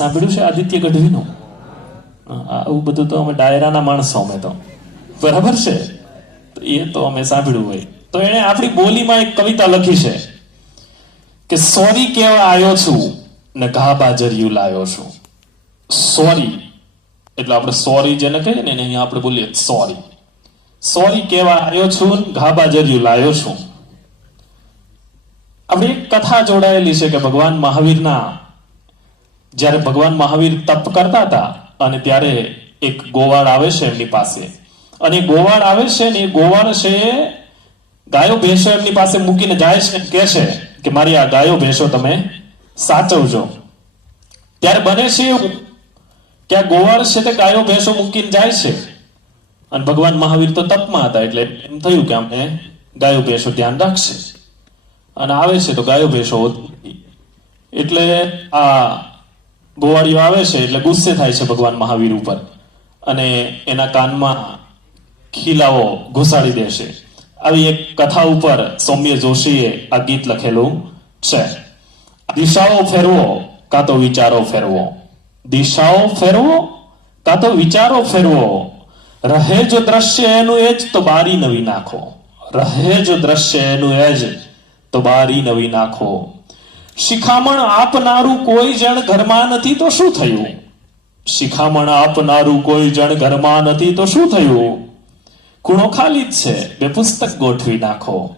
સાંભળ્યું છે આદિત્ય ગઢવીનું? આવું બધું તો અમે ડાયરાના માણસો, અમે તો બરાબર છે, એ તો અમે સાંભળ્યું હોય. તો એણે આપણી બોલીમાં એક કવિતા લખી છે કે સોરી કેવા આવ્યો છું ને ઘા બાજરિયું લાયો છું. સોરી એટલે આપણે સોરી જેને કહીએ ને અહીંયા આપણે બોલીએ સોરી. સોરી કેવા આવ્યો છું ને ઘા બાજરિયું લાયો છું. આપણી એક કથા જોડાયેલી છે કે ભગવાન મહાવીરના, જ્યારે ભગવાન મહાવીર તપ કરતા હતા અને ત્યારે એક ગોવાળ આવે છે એમની પાસે, અને ગોવાળ આવે છે ને એ ગોવાળ છે ગાયો ભેંસો એમની પાસે મૂકીને જાય છે, કહે છે કે મારી આ ગાયો ભેંસો તમે સાચવજો. ત્યારે બને છે એવું કે આ ગોવાળ છે તે ગાયો ભેંસો મૂકીને જાય છે, અને ભગવાન મહાવીર તો તપમાં હતા એટલે એમ થયું કે અમે ગાયો ભેંસો ધ્યાન રાખશે, અને આવે છે તો ગાયો ભેંસો એટલે આ ગોવાળીઓ આવે છે એટલે ગુસ્સે થાય છે ભગવાન મહાવીર ઉપર, અને એના કાનમાં ખીલાઓ ઘુસાડી દેશે. આવી એક કથા ઉપર સૌમ્ય જોશીએ આ ગીત લખેલું છે. દિશાઓ ફેરવો કાં તો વિચારો ફેરવો, દિશાઓ ફેરવો કાં તો વિચારો ફેરવો, રહે જો દ્રશ્ય એનું એ જ તો બારી નવી નાખો, રહે જો દ્રશ્ય એનું એ જ તો બારી નવી નાખો. શિખામણ આપનારું કોઈ જણ ઘરમાં નથી તો શું થયું, શિખામણ આપનારું કોઈ જણ ઘરમાં નથી તો શું થયું, ખૂણો ખાલી જ છે બે પુસ્તક ગોઠવી નાખો.